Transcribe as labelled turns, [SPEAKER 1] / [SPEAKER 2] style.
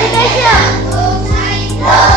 [SPEAKER 1] 没关系啊，